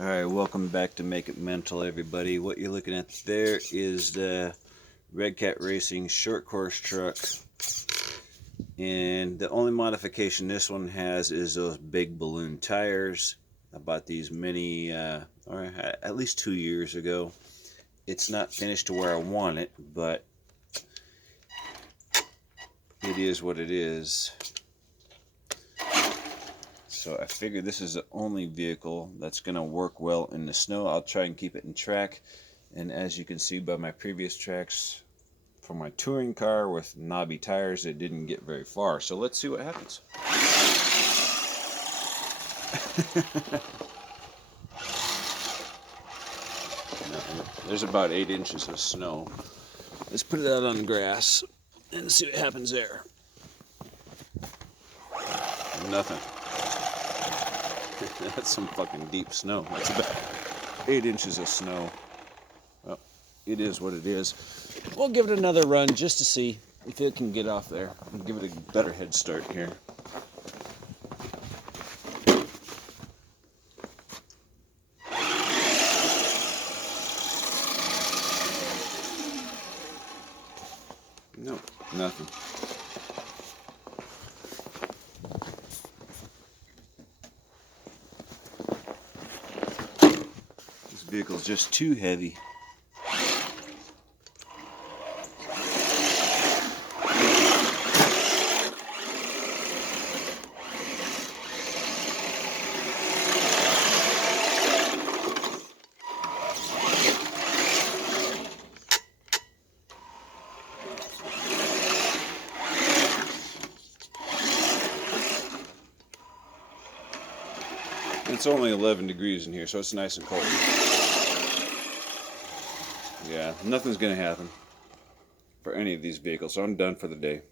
Alright, welcome back to Make It Mental, everybody. What you're looking at there is the Redcatracing short course truck. And the only modification this one has is those big balloon tires. I bought these or at least 2 years ago. It's not finished to where I want it, but it is what it is. So I figured this is the only vehicle that's going to work well in the snow. I'll try and keep it in track. And as you can see by my previous tracks for my touring car with knobby tires, it didn't get very far. So let's see what happens. There's about 8 inches of snow. Let's put it out on grass and see what happens there. Nothing. That's some fucking deep snow. That's about 8 inches of snow. Well, it is what it is. We'll give it another run just to see if it can get off there and give it a better head start here. No, nothing. This vehicle's just too heavy. It's only 11 degrees in here, so it's nice and cold. Yeah, nothing's going to happen for any of these vehicles, so I'm done for the day.